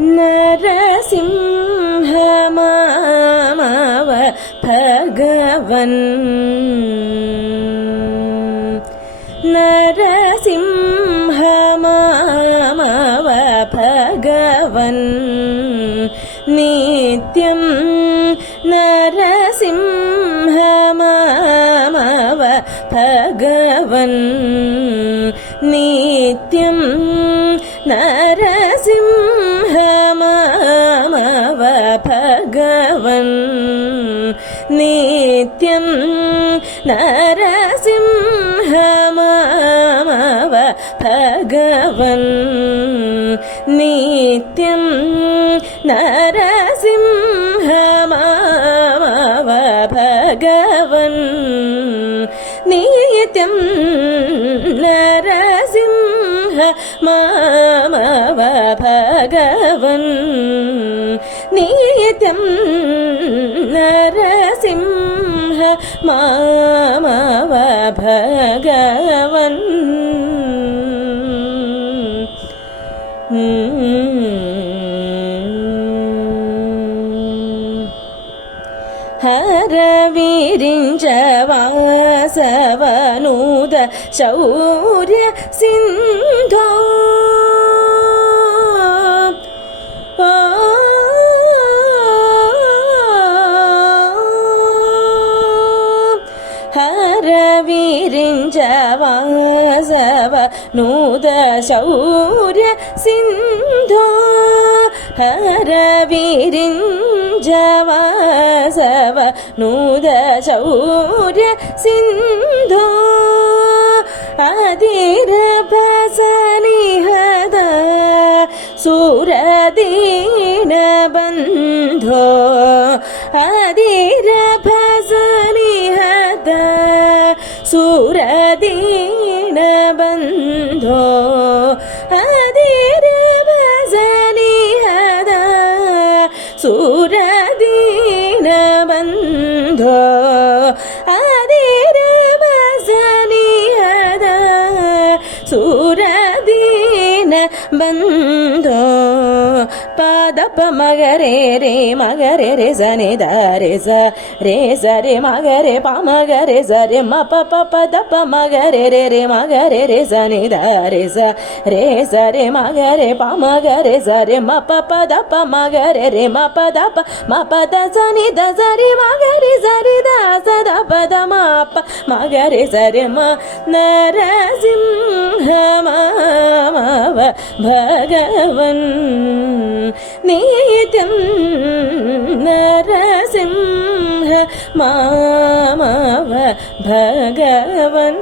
नरसिंह मामव भगवन् नरसिंह मामव भगवन् नित्यं नरसिंह मामव भगवन् नित्यं नरसिंह मामव भगवन् नित्यं नरसिंह मामव भगवन् नित्यं नरसिंह मामव भगवन् नित्यं नरसिंह मामव भगवन् नित्यं नरसिंह मामव भगवन् हरविरिञ्च वासवनूद शौर्य सिन्धो हरविरिञ्च वासवनूद शौर्य सिन्धो हरविरिञ्च वासवनूद शौर्य सिन्धो अधीरभसनिहद सुरदीनबन्धो अधीरभसनिहद सुरदीनबन्धो अधीरभसनिहद सुरदीनबन्धो अधीरभसनिहद सुरदीनबन्धो पदप मगरे रे मगरे रे सनि द रे स रे मगरे प मगरे स रे म प प पदप मगरे रे मगरे रे सनि द रे स रे मगरे प मगरे स रे म प पदप मगरे रे म पदप म पद सनि द सरि मगरे सरि द स द पद म प मगरे स रे म नरसिंह मामव भगवन् नित्यं नरसिंह मामव भगवन्।